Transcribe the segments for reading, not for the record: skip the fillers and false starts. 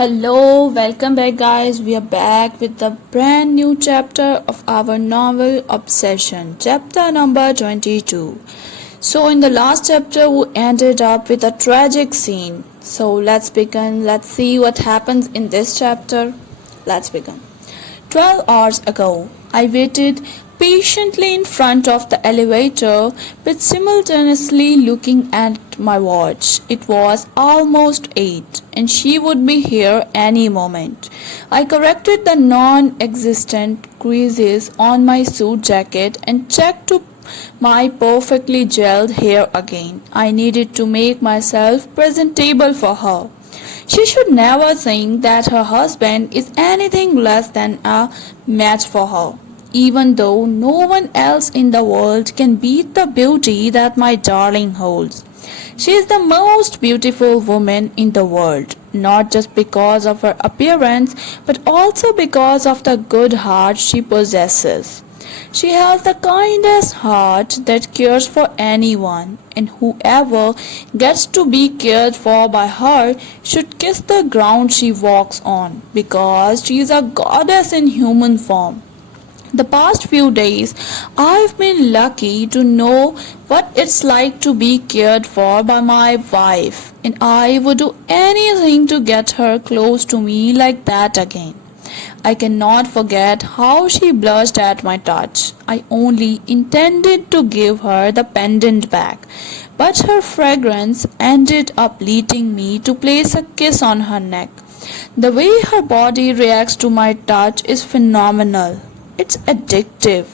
Hello, welcome back, guys. We are back with the brand new chapter of our novel Obsession, chapter number 22. So, in the last chapter, we ended up with a tragic scene. So, let's begin. Let's see what happens in this chapter. Let's begin. 12 hours ago, I waited patiently in front of the elevator but simultaneously looking at my watch. It was almost 8 and she would be here any moment. I corrected the non existent creases on my suit jacket and checked to my perfectly gelled hair again. I needed to make myself presentable for her. She should never think that her husband is anything less than a match for her, even though no one else in the world can beat the beauty that my darling holds. She is the most beautiful woman in the world, not just because of her appearance, but also because of the good heart she possesses. She has the kindest heart that cares for anyone, and whoever gets to be cared for by her should kiss the ground she walks on, because she is a goddess in human form. The past few days, I've been lucky to know what it's like to be cared for by my wife, and I would do anything to get her close to me like that again. I cannot forget how she blushed at my touch. I only intended to give her the pendant back, but her fragrance ended up leading me to place a kiss on her neck. The way her body reacts to my touch is phenomenal. It's addictive.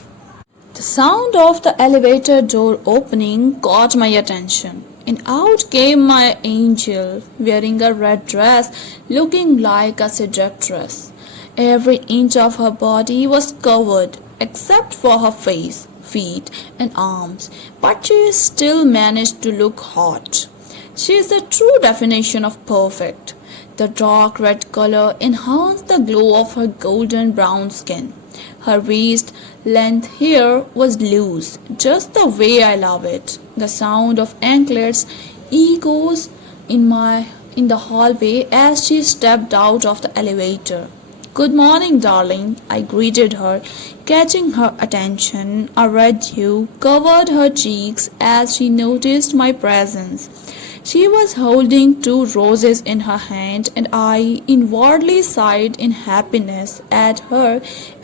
The sound of the elevator door opening caught my attention, and out came my angel, wearing a red dress, looking like a seductress. Every inch of her body was covered, except for her face, feet, and arms, but she still managed to look hot. She is the true definition of perfect. The dark red color enhanced the glow of her golden brown skin. Her waist length hair was loose, just the way I love it. The sound of anklets echoes in the hallway as she stepped out of the elevator. "Good morning, darling," I greeted her, catching her attention. A red hue covered her cheeks as she noticed my presence. She was holding 2 roses in her hand, and I inwardly sighed in happiness at her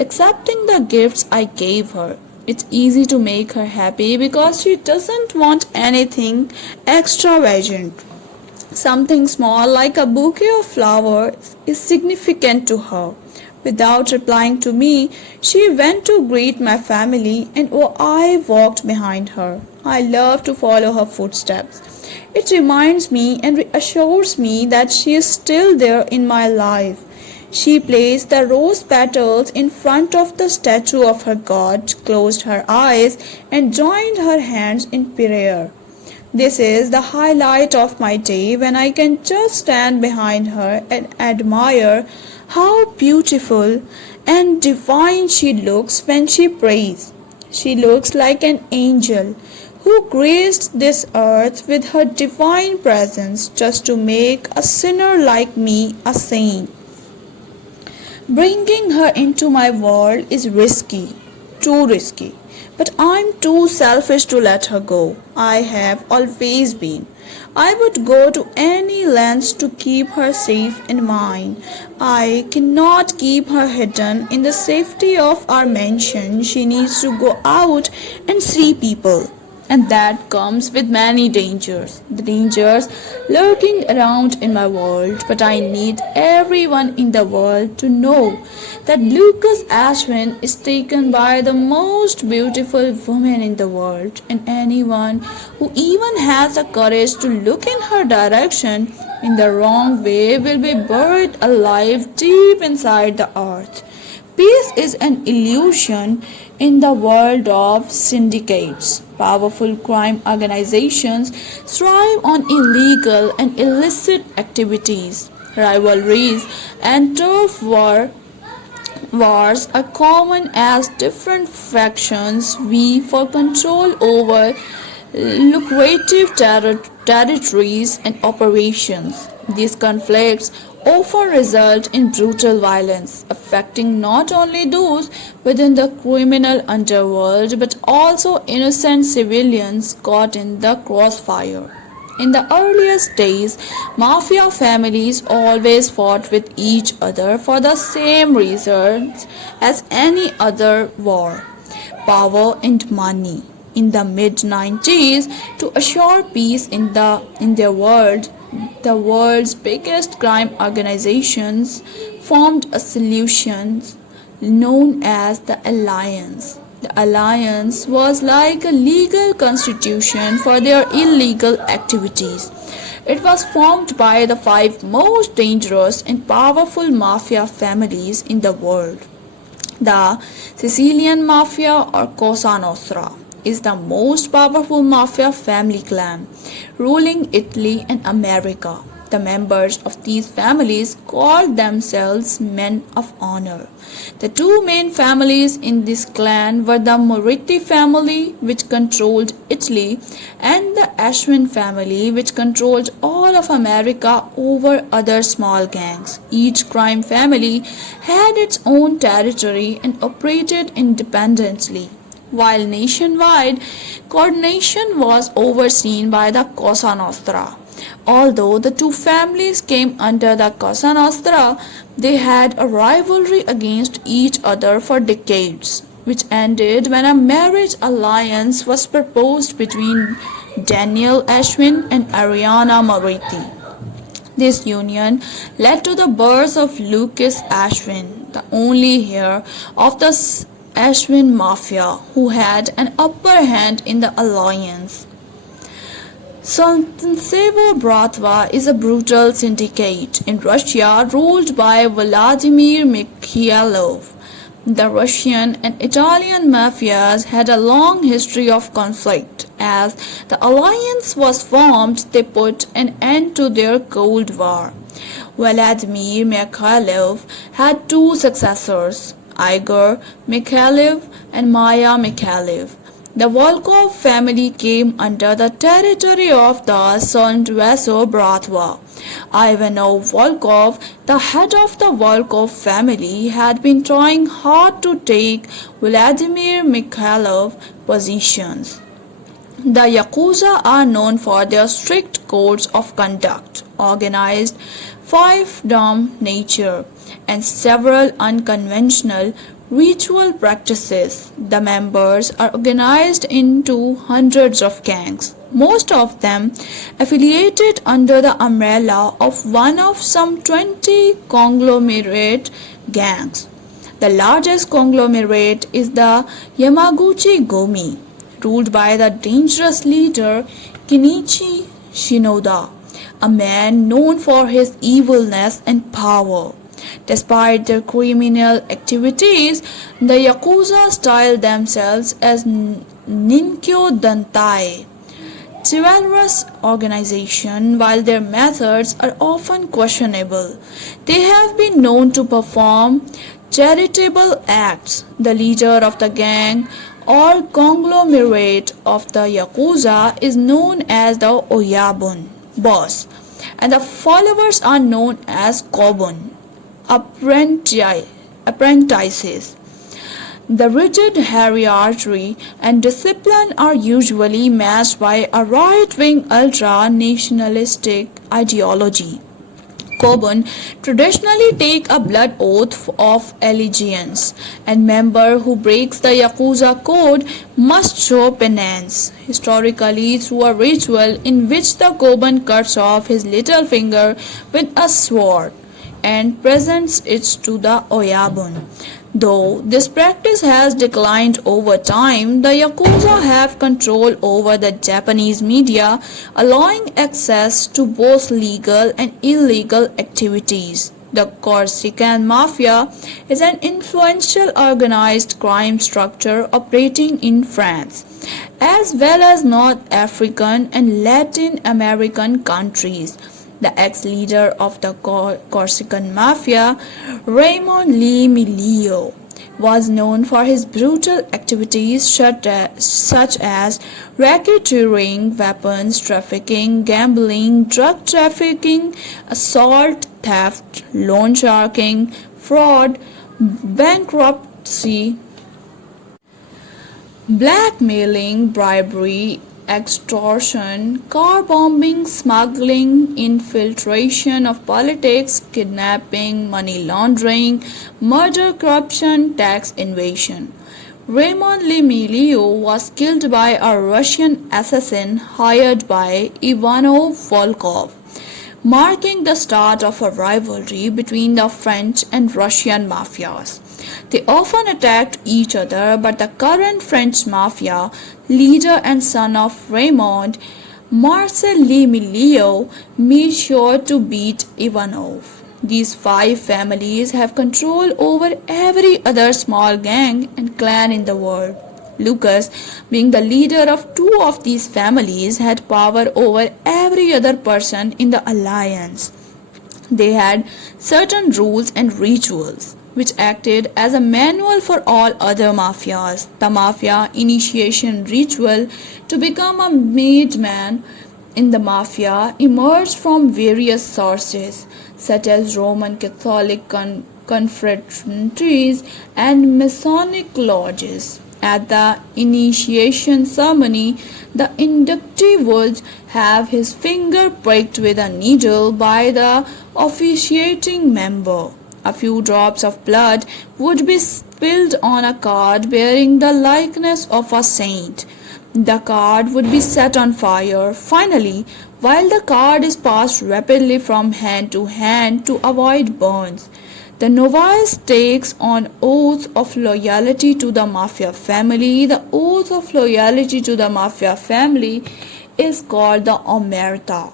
accepting the gifts I gave her. It's easy to make her happy because she doesn't want anything extravagant. Something small like a bouquet of flowers is significant to her. Without replying to me, she went to greet my family, and I walked behind her. I love to follow her footsteps. It reminds me and reassures me that she is still there in my life. She placed the rose petals in front of the statue of her god, closed her eyes, and joined her hands in prayer. This is the highlight of my day when I can just stand behind her and admire how beautiful and divine she looks when she prays. She looks like an angel who graced this earth with her divine presence just to make a sinner like me a saint. Bringing her into my world is risky, too risky. But I'm too selfish to let her go. I have always been. I would go to any lengths to keep her safe in mine. I cannot keep her hidden in the safety of our mansion. She needs to go out and see people. And that comes with many dangers. The dangers lurking around in my world. But I need everyone in the world to know that Lucas Ashwin is taken by the most beautiful woman in the world, and anyone who even has the courage to look in her direction in the wrong way will be buried alive deep inside the earth. Peace is an illusion in the world of syndicates. Powerful crime organizations thrive on illegal and illicit activities. Rivalries and wars are common as different factions vie for control over lucrative territories and operations. These conflicts often result in brutal violence, affecting not only those within the criminal underworld but also innocent civilians caught in the crossfire. In the earliest days, mafia families always fought with each other for the same reasons as any other war: power and money. In the mid-90s, to assure peace in their world, the world's biggest crime organizations formed a solution known as the Alliance. The Alliance was like a legal constitution for their illegal activities. It was formed by the five most dangerous and powerful mafia families in the world. The Sicilian Mafia, or Cosa Nostra, is the most powerful mafia family clan ruling Italy and America. The members of these families called themselves men of honor. The two main families in this clan were the Moretti family, which controlled Italy, and the Ashwin family, which controlled all of America over other small gangs. Each crime family had its own territory and operated independently, while nationwide coordination was overseen by the Cosa Nostra. Although the two families came under the Cosa Nostra, they had a rivalry against each other for decades, which ended when a marriage alliance was proposed between Daniel Ashwin and Ariana Moretti. This union led to the birth of Lucas Ashwin, the only heir of the Ashwin Mafia, who had an upper hand in the alliance. Solntsevo Bratva is a brutal syndicate in Russia ruled by Vladimir Mikhailov. The Russian and Italian mafias had a long history of conflict. As the alliance was formed, they put an end to their Cold War. Vladimir Mikhailov had two successors, Igor Mikhailov and Maya Mikhailov. The Volkov family came under the territory of the Solntsevo Bratva. Ivanov Volkov, the head of the Volkov family, had been trying hard to take Vladimir Mikhailov positions. The Yakuza are known for their strict codes of conduct, organized fiefdom nature, and several unconventional ritual practices. The members are organized into hundreds of gangs, most of them affiliated under the umbrella of one of some 20 conglomerate gangs. The largest conglomerate is the Yamaguchi Gomi, ruled by the dangerous leader Kenichi Shinoda, a man known for his evilness and power. Despite their criminal activities, the Yakuza style themselves as Ninkyo Dantai, chivalrous organization. While their methods are often questionable, they have been known to perform charitable acts. The leader of the gang or conglomerate of the Yakuza is known as the Oyabun boss, and the followers are known as Kobun apprentices. The rigid hierarchy and discipline are usually matched by a right-wing ultra-nationalistic ideology. Kobun traditionally take a blood oath of allegiance, and member who breaks the Yakuza code must show penance, historically through a ritual in which the Kobun cuts off his little finger with a sword and presents it to the Oyabun. Though this practice has declined over time, the Yakuza have control over the Japanese media, allowing access to both legal and illegal activities. The Corsican Mafia is an influential organized crime structure operating in France, as well as North African and Latin American countries. The ex-leader of the Corsican Mafia, Raymond Lee Milio, was known for his brutal activities such as racketeering, weapons trafficking, gambling, drug trafficking, assault, theft, loan sharking, fraud, bankruptcy, blackmailing, bribery, extortion, car bombing, smuggling, infiltration of politics, kidnapping, money laundering, murder, corruption, tax evasion. Raymond Lemilio was killed by a Russian assassin hired by Ivanov Volkov, marking the start of a rivalry between the French and Russian mafias. They often attacked each other, but the current French mafia leader and son of Raymond, Marcel Lemilio, made sure to beat Ivanov. These five families have control over every other small gang and clan in the world. Lucas, being the leader of two of these families, had power over every other person in the alliance. They had certain rules and rituals which acted as a manual for all other mafias. The mafia initiation ritual to become a made man in the mafia emerged from various sources such as Roman Catholic confraternities and Masonic lodges. At the initiation ceremony, the inductee would have his finger pricked with a needle by the officiating member. A few drops of blood would be spilled on a card bearing the likeness of a saint. The card would be set on fire. Finally, while the card is passed rapidly from hand to avoid burns, the novice takes on oath of loyalty to the mafia family. The oath of loyalty to the mafia family is called the omerta.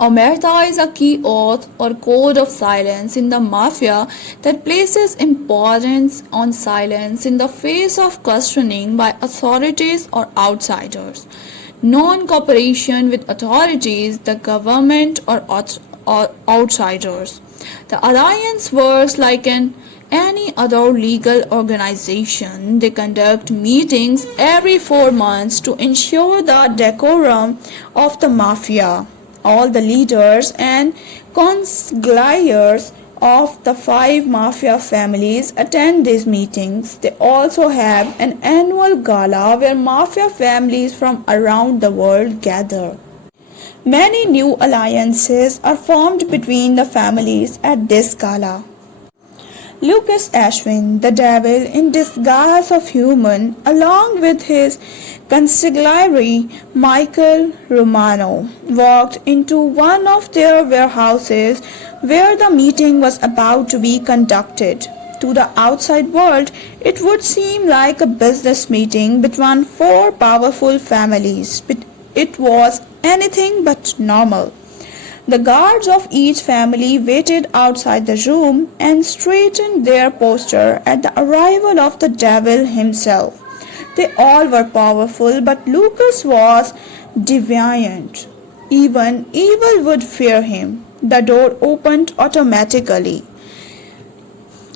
Omerta is a key oath or code of silence in the mafia that places importance on silence in the face of questioning by authorities or outsiders. Non-cooperation with authorities, the government or outsiders. The alliance works like any other legal organization. They conduct meetings every 4 months to ensure the decorum of the mafia. All the leaders and consigliers of the 5 mafia families attend these meetings. They also have an annual gala where mafia families from around the world gather. Many new alliances are formed between the families at this gala. Lucas Ashwin, the devil in disguise of human, along with his consigliere Michael Romano, walked into one of their warehouses where the meeting was about to be conducted. To the outside world, it would seem like a business meeting between 4 powerful families, but it was anything but normal. The guards of each family waited outside the room and straightened their posture at the arrival of the devil himself. They all were powerful, but Lucas was defiant. Even evil would fear him. The door opened automatically,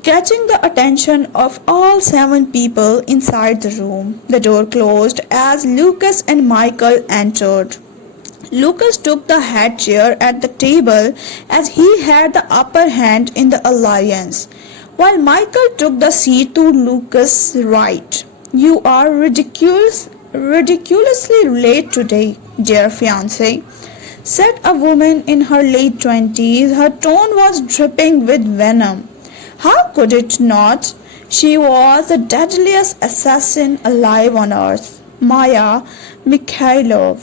catching the attention of all 7 people inside the room. The door closed as Lucas and Michael entered. Lucas took the head chair at the table as he had the upper hand in the alliance, while Michael took the seat to Lucas' right. "You are ridiculously late today, dear fiancé," said a woman in her late 20s. Her tone was dripping with venom. How could it not? She was the deadliest assassin alive on earth. Maya Mikhailov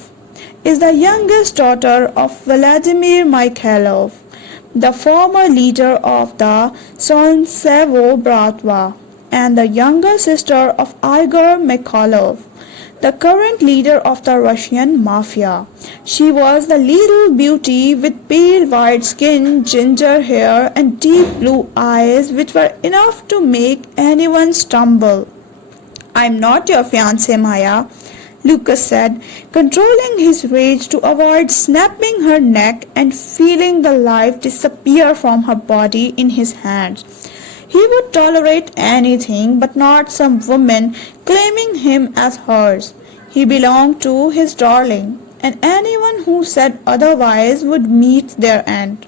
is the youngest daughter of Vladimir Mikhailov, the former leader of the Solntsevo Bratva, and the younger sister of Igor Mikhailov, the current leader of the Russian mafia. She was the little beauty with pale white skin, ginger hair, and deep blue eyes which were enough to make anyone stumble. "I'm not your fiancé, Maya," Lucas said, controlling his rage to avoid snapping her neck and feeling the life disappear from her body in his hands. He would tolerate anything, but not some woman claiming him as hers. He belonged to his darling, and anyone who said otherwise would meet their end.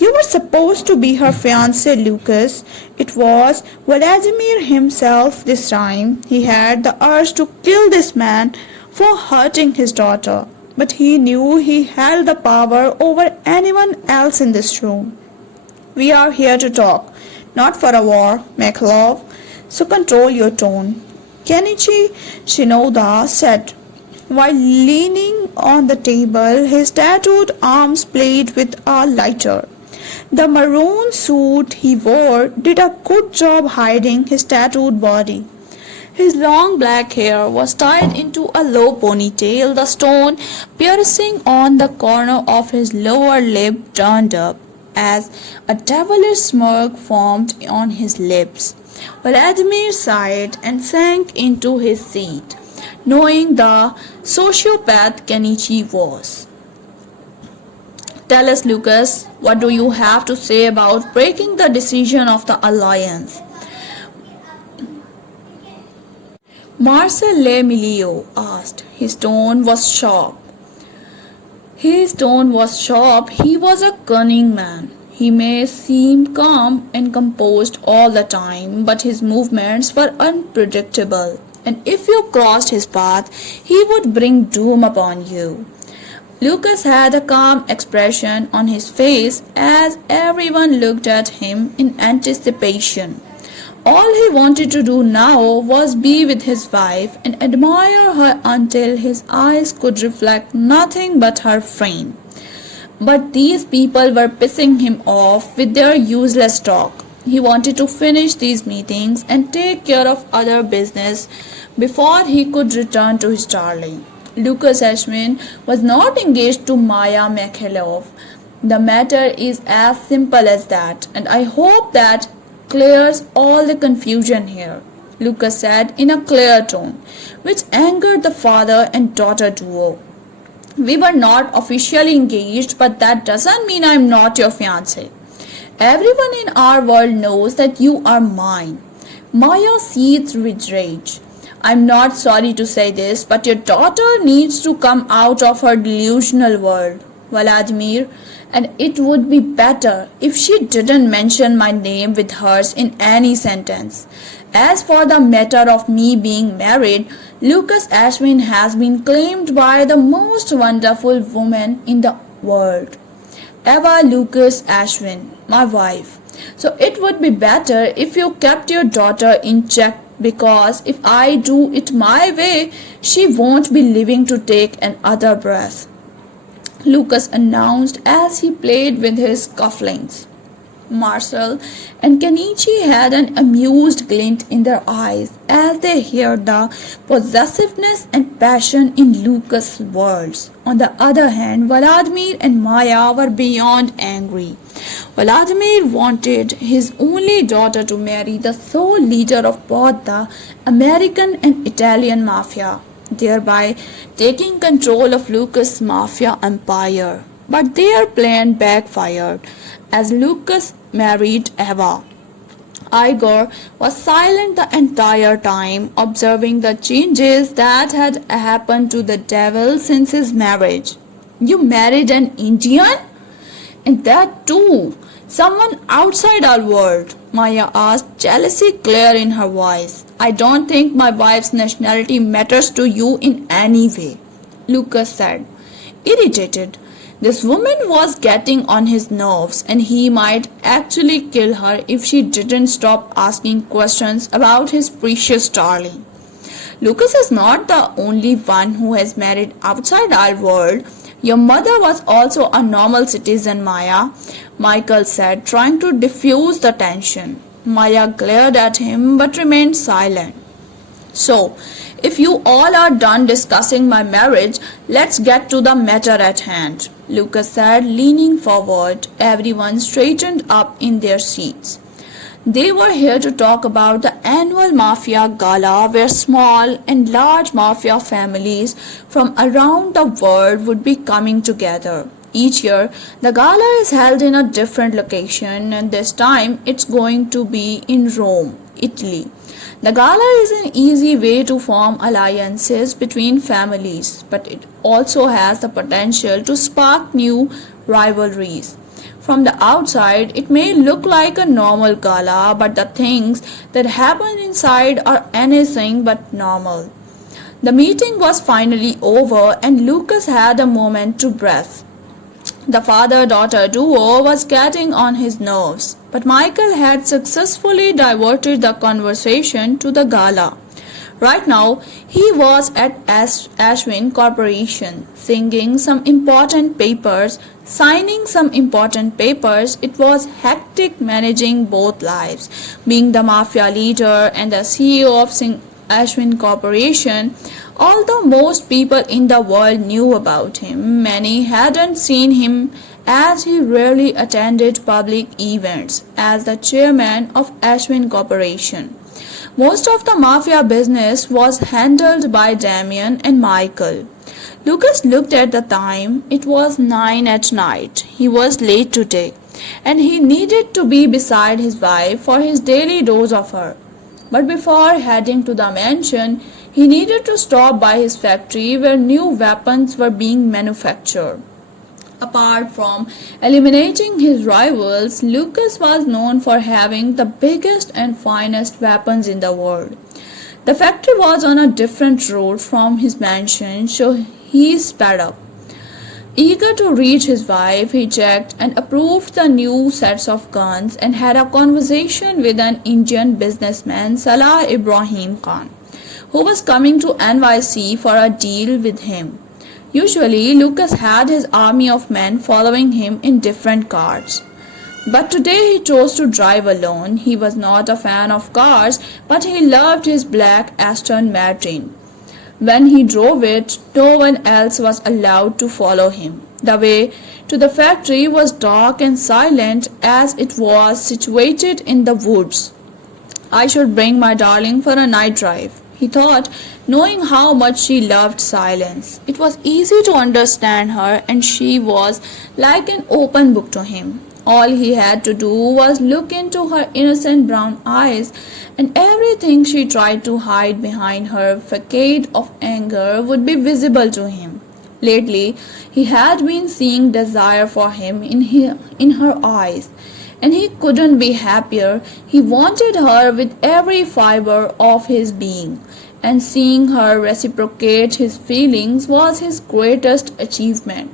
You were supposed to be her fiancé, Lucas. It was Vladimir himself this time. He had the urge to kill this man for hurting his daughter, but he knew he held the power over anyone else in this room. We are here to talk, not for a war, make love, so control your tone. Kenichi Shinoda said, while leaning on the table, his tattooed arms played with a lighter. The maroon suit he wore did a good job hiding his tattooed body. His long black hair was tied into a low ponytail, the stone piercing on the corner of his lower lip turned up as a devilish smirk formed on his lips. Vladimir sighed and sank into his seat, knowing the sociopath Kenichi was. Tell us, Lucas, what do you have to say about breaking the decision of the alliance? Marcel Lemilio asked. His tone was sharp. He was a cunning man. He may seem calm and composed all the time, but his movements were unpredictable, and if you crossed his path, he would bring doom upon you. Lucas had a calm expression on his face as everyone looked at him in anticipation. All he wanted to do now was be with his wife and admire her until his eyes could reflect nothing but her frame. But these people were pissing him off with their useless talk. He wanted to finish these meetings and take care of other business before he could return to his darling. Lucas Ashwin was not engaged to Maya Mikhailov. The matter is as simple as that, and I hope that clears all the confusion here, Lucas said in a clear tone, which angered the father and daughter duo. We were not officially engaged, but that doesn't mean I'm not your fiancé. Everyone in our world knows that you are mine. Maya seethed with rage. I'm not sorry to say this, but your daughter needs to come out of her delusional world, Vladimir, and it would be better if she didn't mention my name with hers in any sentence. As for the matter of me being married, Lucas Ashwin has been claimed by the most wonderful woman in the world, Eva Lucas Ashwin, my wife. So it would be better if you kept your daughter in check, because if I do it my way, she won't be living to take another breath, Lucas announced as he played with his cufflinks. Marcel and Kenichi had an amused glint in their eyes as they heard the possessiveness and passion in Lucas' words. On the other hand, Vladimir and Maya were beyond angry. Vladimir wanted his only daughter to marry the sole leader of both the American and Italian mafia, thereby taking control of Lucas' mafia empire. But their plan backfired as Lucas married Eva. Igor was silent the entire time, observing the changes that had happened to the devil since his marriage. You married an Indian? And that too, someone outside our world, Maya asked, jealousy clear in her voice. I don't think my wife's nationality matters to you in any way, Lucas said, irritated. This woman was getting on his nerves, and he might actually kill her if she didn't stop asking questions about his precious darling. Lucas is not the only one who has married outside our world. Your mother was also a normal citizen, Maya, Michael said, trying to diffuse the tension. Maya glared at him but remained silent. So, if you all are done discussing my marriage, let's get to the matter at hand, Lucas said, leaning forward. Everyone straightened up in their seats. They were here to talk about the annual Mafia Gala, where small and large Mafia families from around the world would be coming together. Each year, the gala is held in a different location, and this time it's going to be in Rome, Italy. The gala is an easy way to form alliances between families, but it also has the potential to spark new rivalries. From the outside, it may look like a normal gala, but the things that happen inside are anything but normal. The meeting was finally over, and Lucas had a moment to breathe. The father-daughter duo was getting on his nerves, but Michael had successfully diverted the conversation to the gala. Right now, he was at Ashwin Corporation, signing some important papers. It was hectic managing both lives, being the mafia leader and the CEO of Ashwin Corporation. Although most people in the world knew about him, many hadn't seen him as he rarely attended public events as the chairman of Ashwin Corporation. Most of the mafia business was handled by Damien and Michael. Lucas looked at the time. It was 9 at night. He was late today, and he needed to be beside his wife for his daily dose of her. But before heading to the mansion, he needed to stop by his factory where new weapons were being manufactured. Apart from eliminating his rivals, Lucas was known for having the biggest and finest weapons in the world. The factory was on a different road from his mansion, so he sped up. Eager to reach his wife, he checked and approved the new sets of guns and had a conversation with an Indian businessman, Salah Ibrahim Khan, who was coming to NYC for a deal with him. Usually, Lucas had his army of men following him in different cars. But today he chose to drive alone. He was not a fan of cars, but he loved his black Aston Martin. When he drove it, no one else was allowed to follow him. The way to the factory was dark and silent as it was situated in the woods. I should bring my darling for a night drive, he thought, knowing how much she loved silence. It was easy to understand her, and she was like an open book to him. All he had to do was look into her innocent brown eyes, and everything she tried to hide behind her facade of anger would be visible to him. Lately, he had been seeing desire for him in her eyes, and he couldn't be happier. He wanted her with every fiber of his being, and seeing her reciprocate his feelings was his greatest achievement.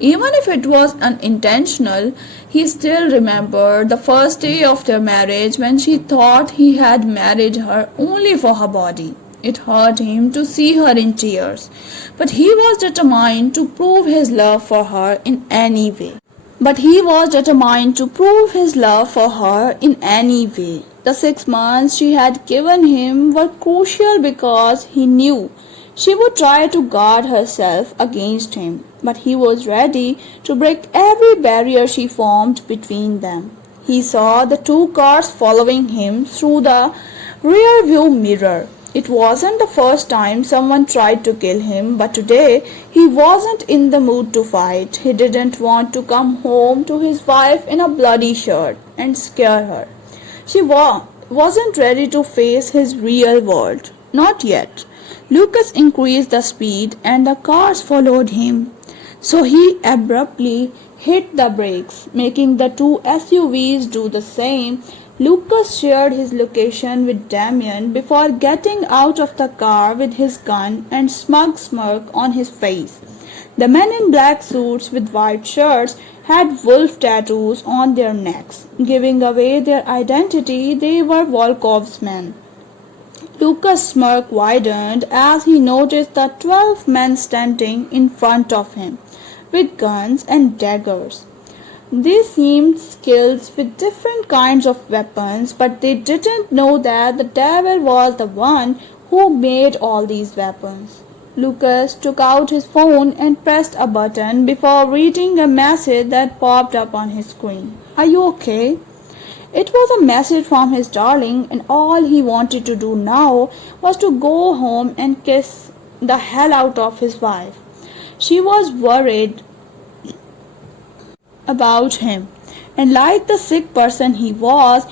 Even if it was unintentional, he still remembered the first day of their marriage when she thought he had married her only for her body. It hurt him to see her in tears, but he was determined to prove his love for her in any way. The 6 months she had given him were crucial because he knew she would try to guard herself against him, but he was ready to break every barrier she formed between them. He saw the 2 cars following him through the rear view mirror. It wasn't the first time someone tried to kill him, but today he wasn't in the mood to fight. He didn't want to come home to his wife in a bloody shirt and scare her. She wasn't ready to face his real world. Not yet. Lucas increased the speed and the cars followed him. So he abruptly hit the brakes, making the 2 SUVs do the same. Lucas shared his location with Damien before getting out of the car with his gun and smug smirk on his face. The men in black suits with white shirts had wolf tattoos on their necks, giving away their identity. They were Volkov's men. Lucas' smirk widened as he noticed the 12 men standing in front of him, with guns and daggers. They seemed skilled with different kinds of weapons, but they didn't know that the devil was the one who made all these weapons. Lucas took out his phone and pressed a button before reading a message that popped up on his screen. "Are you okay?" It was a message from his darling, and all he wanted to do now was to go home and kiss the hell out of his wife. She was worried about him. And like the sick person he was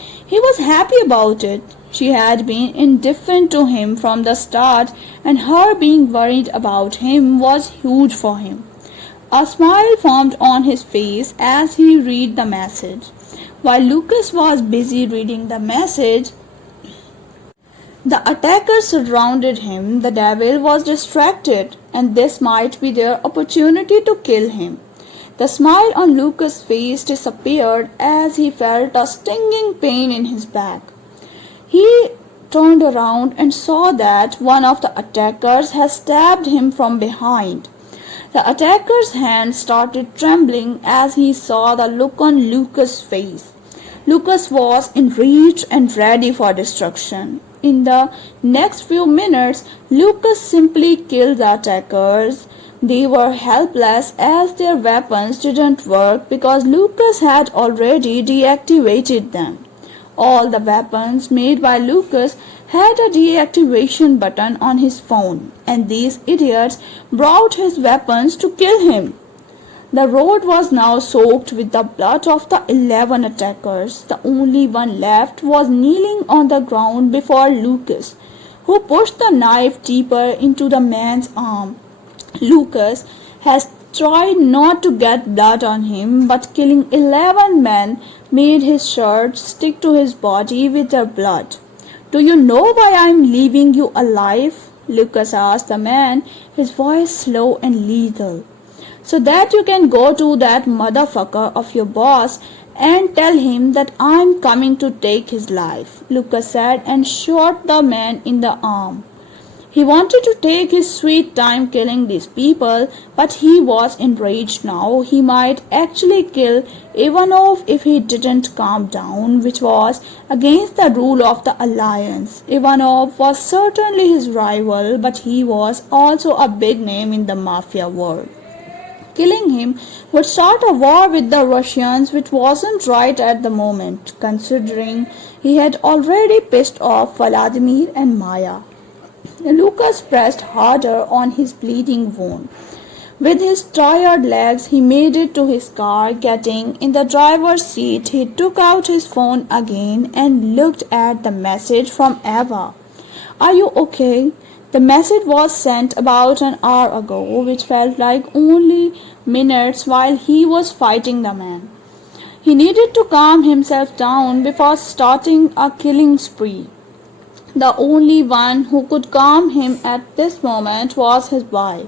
happy about it. She had been indifferent to him from the start, and her being worried about him was huge for him. A smile formed on his face as he read the message. While Lucas was busy reading the message, the attackers surrounded him. The devil was distracted, and this might be their opportunity to kill him. The smile on Lucas' face disappeared as he felt a stinging pain in his back. He turned around and saw that one of the attackers had stabbed him from behind. The attacker's hand started trembling as he saw the look on Lucas' face. Lucas was enraged and ready for destruction. In the next few minutes, Lucas simply killed the attackers. They were helpless as their weapons didn't work because Lucas had already deactivated them. All the weapons made by Lucas had a deactivation button on his phone, and these idiots brought his weapons to kill him. The road was now soaked with the blood of the 11 attackers. The only one left was kneeling on the ground before Lucas, who pushed the knife deeper into the man's arm. Lucas has tried not to get blood on him, but killing 11 men made his shirt stick to his body with their blood. "Do you know why I am leaving you alive?" Lucas asked the man, his voice slow and lethal. "So that you can go to that motherfucker of your boss and tell him that I'm coming to take his life," Lucas said and shot the man in the arm. He wanted to take his sweet time killing these people, but he was enraged now. He might actually kill Ivanov if he didn't calm down, which was against the rule of the alliance. Ivanov was certainly his rival, but he was also a big name in the mafia world. Killing him would start a war with the Russians, which wasn't right at the moment, considering he had already pissed off Vladimir and Maya. Lucas pressed harder on his bleeding wound. With his tired legs, he made it to his car. Getting in the driver's seat, he took out his phone again and looked at the message from Eva. "Are you okay?" The message was sent about an hour ago, which felt like only minutes while he was fighting the man. He needed to calm himself down before starting a killing spree. The only one who could calm him at this moment was his wife.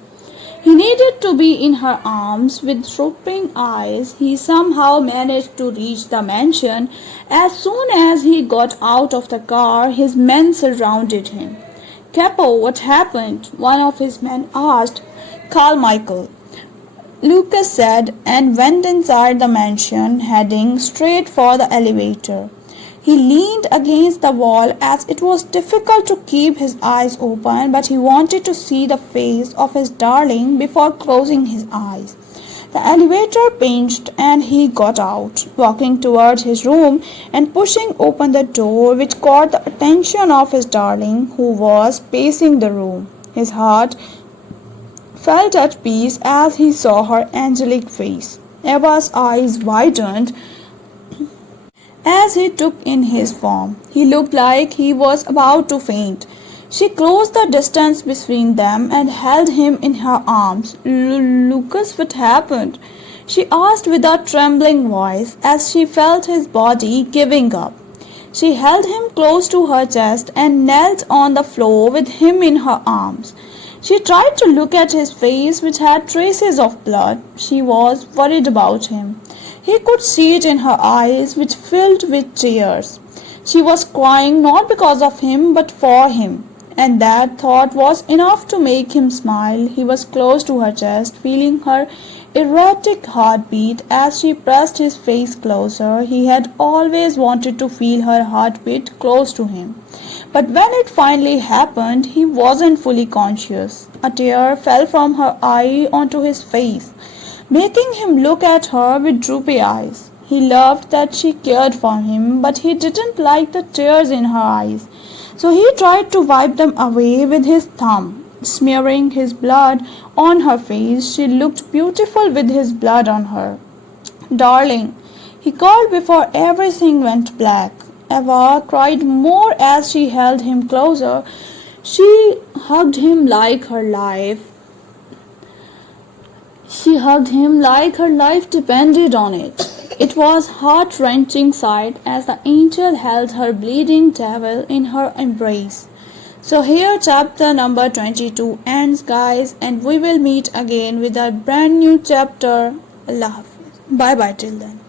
He needed to be in her arms. With drooping eyes, he somehow managed to reach the mansion. As soon as he got out of the car, his men surrounded him. "Capo, what happened?" one of his men asked. "Call Michael," Lucas said, and went inside the mansion, heading straight for the elevator. He leaned against the wall as it was difficult to keep his eyes open, but he wanted to see the face of his darling before closing his eyes. The elevator pinched and he got out, walking towards his room and pushing open the door, which caught the attention of his darling, who was pacing the room. His heart felt at peace as he saw her angelic face. Eva's eyes widened as he took in his form. He looked like he was about to faint. She closed the distance between them and held him in her arms. "Lucas, what happened?" she asked with a trembling voice as she felt his body giving up. She held him close to her chest and knelt on the floor with him in her arms. She tried to look at his face, which had traces of blood. She was worried about him. He could see it in her eyes, which filled with tears. She was crying not because of him, but for him, and that thought was enough to make him smile. He was close to her chest, feeling her erratic heartbeat as she pressed his face closer. He had always wanted to feel her heartbeat close to him. But when it finally happened, he wasn't fully conscious. A tear fell from her eye onto his face, making him look at her with droopy eyes. He loved that she cared for him, but he didn't like the tears in her eyes. So he tried to wipe them away with his thumb, smearing his blood on her face. She looked beautiful with his blood on her. Darling, he called before everything went black. Eva cried more as she held him closer. She hugged him like her life. She hugged him like her life depended on it. It was heart-wrenching sight as the angel held her bleeding devil in her embrace. So here chapter number 22 ends, guys, and we will meet again with a brand new chapter. Allah Hafiz. Bye bye till then.